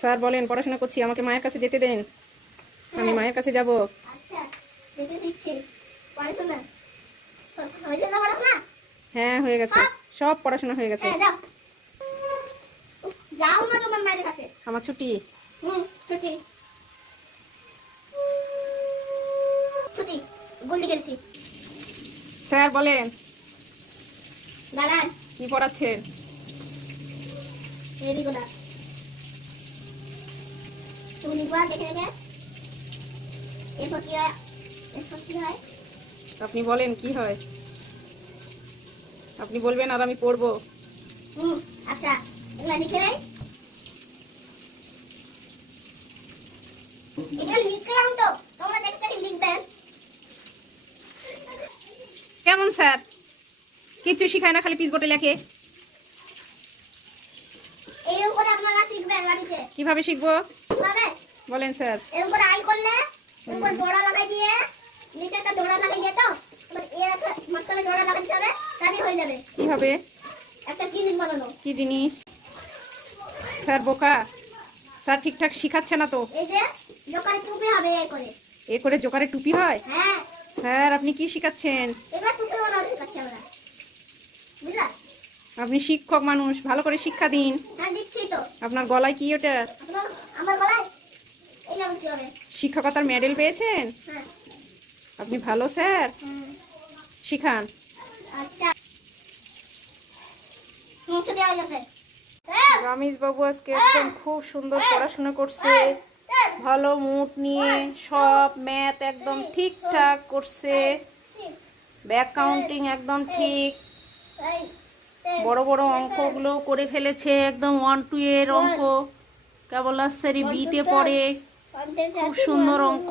Sir বলেন পড়াশোনা করছি, আমাকে মায়ের কাছে যেতে দেন। আমি মায়ের কাছে যাব। আচ্ছা, যেতে দিচ্ছি। পড়াশোনা হয়েছে না পড়াশোনা? হ্যাঁ হয়ে গেছে, সব পড়াশোনা হয়ে গেছে। হ্যাঁ, যাও। যাও না তোমার মায়ের কাছে। আমার ছুটি। ছুটি। ছুটি। গুলি গেছি। স্যার বলেন দাঁড়ান। কি পড়াচ্ছেন? এদিকে তুমি লিখবা দেখে দেখে। এরপর কি হয়? এরপর কি হয়? আপনি বলেন কি হয়, আপনি বলবেন আর আমি পড়বো। আচ্ছা, এগুলা লিখে নেই। এটা লিখলাম তো, তোমরা দেখে দেখে লিখবেন। কেমন স্যার, কিচ্ছু শিখায় না, খালি পিস বোর্ডে লেখে। এর উপরে আপনারা শিখবেন বাড়িতে। কিভাবে শিখবো কিভাবে বলেন স্যার? এর উপরে আই করলে এর উপর জোড়া লাগাই দিয়ে নিচে একটা জোড়া লাগাই দিয়ে তো এবার এর একটা মাঝখানে জোড়া লাগাই দিতে হবে, তাহলে হয়ে যাবে। কিভাবে? একটা জিনিস বানানো। কি জিনিস? স্যার বোকা, স্যার ঠিকঠাক শিখাচ্ছে না তো। এই যে জোকারে টুপি হবে এই করে। এ করে জোকারে টুপি হয়? হ্যাঁ। স্যার আপনি কি শিখাচ্ছেন? এবার টুপি বানানো শেখাচ্ছি আমরা, বুঝলা? আপনি শিক্ষক মানুষ, ভালো করে শিক্ষা দিন। হ্যাঁ, দিচ্ছি তো। আপনার গলায় কি ওটা? আমার গলায় এই যেমন কি হবে? শিক্ষকতার মেডেল পেয়েছেন? হ্যাঁ। আপনি ভালো স্যার, শিখান। আচ্ছা, মুছে দেওয়া গেছে। রমেশ বাবু আজকে একদম খুব সুন্দর পড়াশোনা করছে, ভালো মুড নিয়ে সব ম্যাথ একদম ঠিকঠাক করছে, ব্যাক কাউন্টিং একদম ঠিক, বড় বড় অঙ্কগুলো করে ফেলেছে, একদম 1 2 এর অঙ্ক কেবল আসছে বিতে পড়ে, খুব সুন্দর অঙ্ক।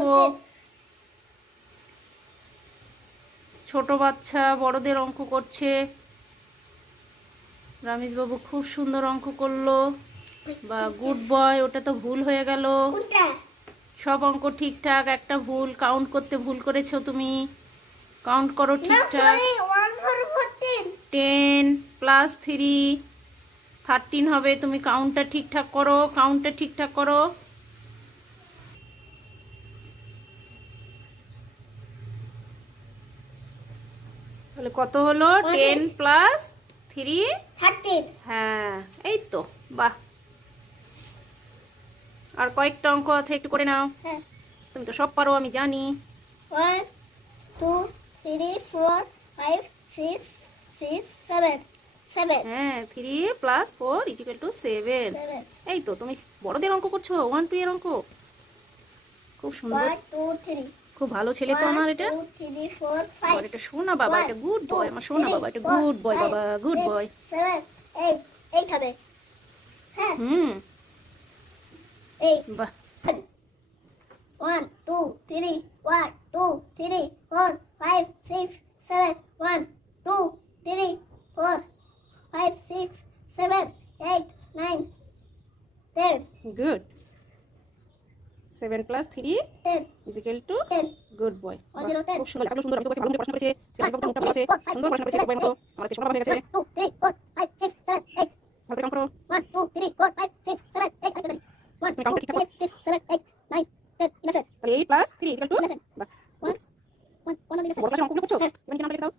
ছোট বাচ্চা বড়দের অঙ্ক করছে, রমেশ বাবু খুব সুন্দর অঙ্ক করলো। বা গুড বয়, ওটা তো ভুল হয়ে গেল। সব অঙ্ক ঠিকঠাক, একটা ভুল, কাউন্ট করতে ভুল করেছো তুমি, কাউন্ট করো ঠিকঠাক। 10 + 3 13 হবে, তুমি কাউন্টটা ঠিকঠাক করো, কাউন্টটা ঠিকঠাক করো। তাহলে কত হলো? 10 + 3 13। হ্যাঁ এই তো, বাহ। আর কয়েকটা অঙ্ক আছে, একটু করে নাও। হ্যাঁ, তুমি তো সব পারো, আমি জানি। 1 2 3 4 5 6 6 7 7 হ্যাঁ 3 + 4 = 7। এই তো তুমি বড়দের অঙ্ক করছো, 1 2 এর অঙ্ক। খুব সুন্দর, 1 2 3 খুব ভালো ছেলে তো আমার এটা। 2 3 4 আমার 5 এটা সোনা বাবা, এটা গুড বয়, আমার সোনা বাবা, এটা গুড বয় বাবা, গুড বয়। 7 8 8 হবে। হ্যাঁ, 8 বাহ। 1 2 3 1 2 3 4 5 6 7 1 2 3 4 5 6 7 8 9 10 গুড। 7 + 3 10 = 10 good boy. অজর 10 খুব সুন্দর লেখাগুলো, সুন্দর, আমি তো বলছি ভালো পড়াশোনা করেছে, সিলেবাস বাবু মোটা পড়েছে, সুন্দর পড়াশোনা করেছে, বই মতো। আমার কাছে সোনা বাবা হয়ে গেছে। 2 3 4 5 6 7 8 ভালো করে কাউন্ট করো। 1 2 3 4 5 6 7 8 1 2 3 4 5 6 7 8 9 10 11 তাহলে 8 + 3 = বাহ। 1 1 1 বড় ক্লাসের অঙ্কগুলো করছো, তুমি কি নাম লিখে দাও।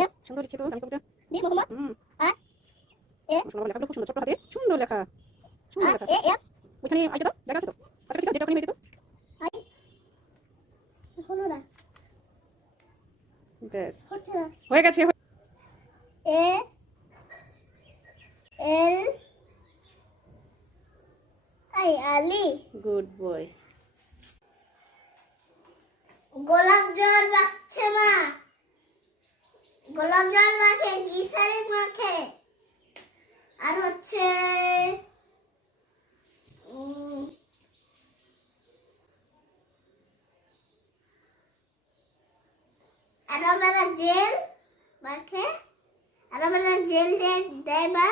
এ সুন্দর লিখছে তো, আমি তো দি মোহাম্মদ আ এ সোনা বাবা লেখাগুলো খুব সুন্দর, ছোট হাতে সুন্দর লেখা, সুন্দর লেখা। এ এ ওইখানে আইটা দাও, জায়গা আছে তো, আচ্ছা ঠিক আছে, যেটা করে নিয়ে যেত। আই হলো না, ব্যাস হচ্ছে না। হয়ে গেছে। A L I Ali good boy. গোলাপ জল রাখছে মা, গোলাপ জল মাখে, গ্লিসারিন মাখে, আর হচ্ছে অ্যালোভেরা জেল মাখে, অ্যালোভেরা জেল দেয় মা।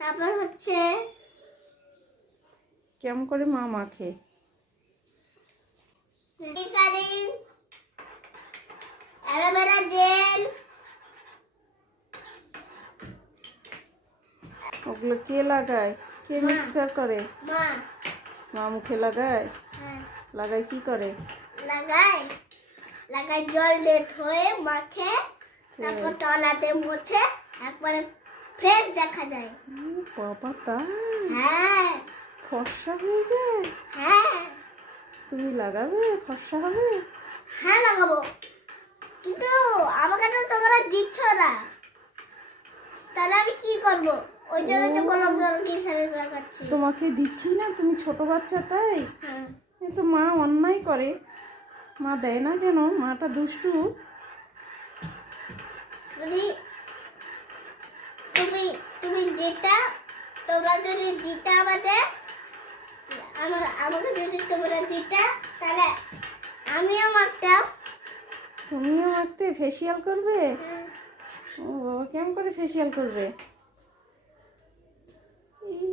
তারপর হচ্ছে কেমন করে মা মাখে? গ্লিসারিন, অ্যালোভেরা জেল, ওগুলো কে লাগায়? কে মিক্সার করে? মা। মা মুখে লাগায়? হ্যাঁ লাগায় কি করে? লাগাই লাগাই জল দিয়ে ধুয়ে মাখে তারপর তলাতে মুছে একবারে ফ্রেশ দেখা যায়। বাবা তাই? হ্যাঁ ফর্সা হয়ে যায়? হ্যাঁ তুমি লাগাবে? ফর্সা হবে? হ্যাঁ লাগাবো, কিন্তু আমাকে তো তোমরা দিচ্ছ না, তাহলে আমি কি করবো? ওই জন্য তো গোলাপ জল দিয়ে শরীর লাগাচ্ছি। তোমাকে দিচ্ছি না, তুমি ছোট বাচ্চা তাই? হ্যাঁ এ তো মা অন্যায় করে, মা দেয় না কেন? মাটা দুষ্টু। যদি তুমি তুমি যেটা তোমরা যদি দিতে আমাকে যদি তোমরা দিতে তাহলে আমিও মারতাম। তুমিও মাখতে ফেসিয়াল করবে? ও বাবা, কেমন করে ফেসিয়াল করবে?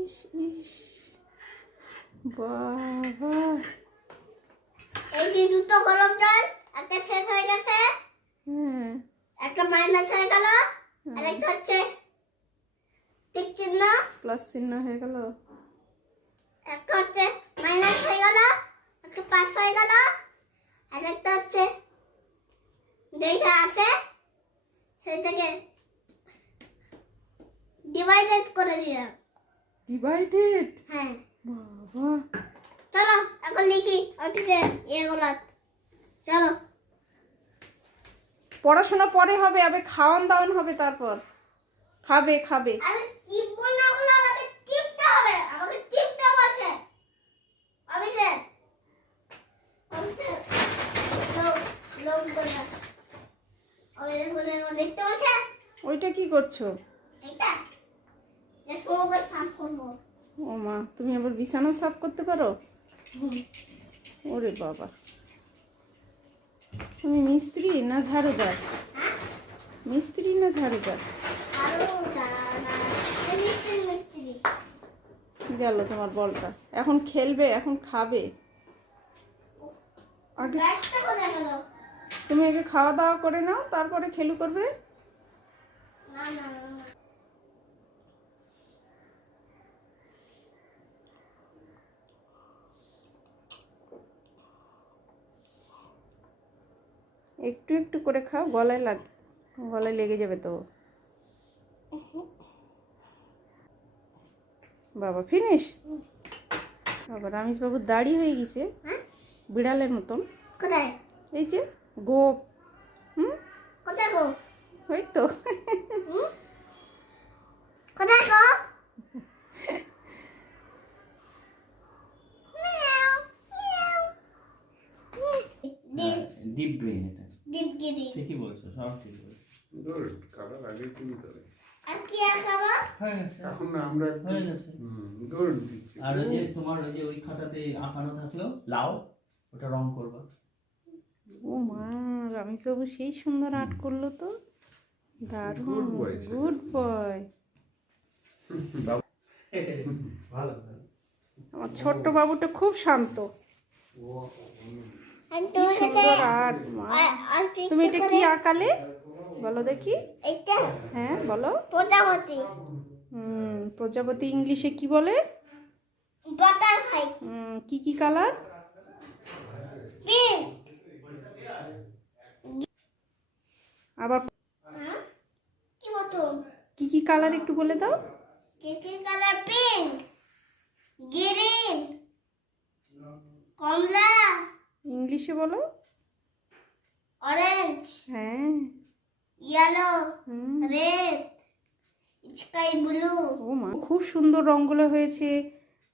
ইস ইস, বাবা। এই যে দুটো গরম জল, একটা শেষ হয়ে গেছে, হ্যাঁ একটা মাইনাস হয়ে গেল, আর একটা হচ্ছে টিক চিহ্ন, প্লাস চিহ্ন হয়ে গেল। একটা হচ্ছে মাইনাস হয়ে গেল, একটা পাস হয়ে গেল, আর একটা হচ্ছে যেটা আছে সেটাকে ডিভাইডেড করে দিলাম। ডিভাইডেড? হ্যাঁ বাবা, চলো এখন লিখি অফিসে এগুলো। চলো পড়াশোনা পরে হবে, আবে খাওয়ান দাওয়ান হবে, তারপর খাবে খাবে। আরে টিপবো না, ওগুলো আমাকে টিপতে হবে, আমাকে টিপতে বলছে অফিসে। অফিসে লোক বলে অফিসে বলে দেখতে বলছে। ওইটা কি করছো? এইটা যে সবগুলো সাফ করবো। ও মা, তুমি আবার বিছানা সাফ করতে পারো? ওরে বাবা, তুমি মিস্ত্রি না ঝাড়ুদার? মিস্ত্রি না ঝাড়ুদার? আরো জানা মিস্ত্রি মিস্ত্রি। গেল তোমার বলটা। এখন খেলবে, এখন খাবে। আগে ব্যাগটা কোথায় গেল? তুমি আগে খাওয়া দাওয়া করে নাও, তারপরে খেলু করবে। না না না একটু একটু করে খাও, গলায় লেগে যাবে তো। বাবা ফিনিশ। বাবা, রামেশ বাবু দাড়ি হয়ে গেছে হ্যাঁ বিড়ালের মতন। কোথায় এই যে গোপ। কোথায় গো? ওই তো। কোথায় গো? মিয়াও মিয়াও। ডিপ ব্রেন এটা। দীপগিরি। ঠিকই বলছো, সব ঠিক বলছো। ধর খাবার আগে তুমি তবে আর কি আর খাবো? হয়ে গেছে। এখন না আমরা একটু হয়ে গেছে। ধরুন দিচ্ছি। আর ওই যে তোমার ওই যে ওই খাতাতে আঁকানো থাকলো লাউ, ওটা রং করবা। ও মা, রামেশ বাবু সেই সুন্দর আর্ট করলো তো। দারুণ, Good boy, sir. Good boy. ভালো। আমার ছোট্ট বাবুটা খুব শান্ত। আর কি তোমার কাছে সুন্দর আর্ট মা। আর তুমি এটা কি আঁকালে বলো দেখি? এটা হ্যাঁ বলো। প্রজাপতি, প্রজাপতি ইংলিশে কি বলে? বাটারফ্লাই, কি কি কালার? পিঙ্ক। আবার হ্যাঁ কি বলতো? কি কি কালার একটু বলে দাও। কি কালার? পিঙ্ক, গ্রিন, কমলা, ইংলিশে বলো। অরেঞ্জ, হ্যাঁ। ইয়েলো, হুম। Red, sky blue. ও মা, খুব সুন্দর রঙগুলো হয়েছে।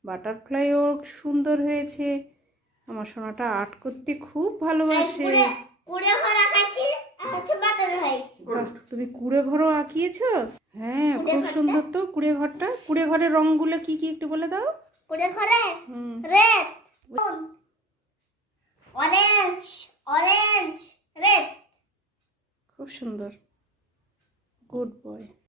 বাটারফ্লাইও সুন্দর হয়েছে। আমার সোনাটা আর্ট করতে খুব ভালোবাসে। কুড়ে ঘর আঁকাচ্ছি আর হচ্ছে বাটারফ্লাই। বাহ, তুমি কুড়ে ঘরও আঁকিয়েছো? হ্যাঁ, কুড়ে খুব ঘরটা? সুন্দর তো কুড়ে ঘরটা। কুড়ে ঘরের রঙগুলো কি কি একটু বলে দাও। কুড়ে ঘরে হুম। Red, orange, orange, red. খুব সুন্দর, গুড বয়।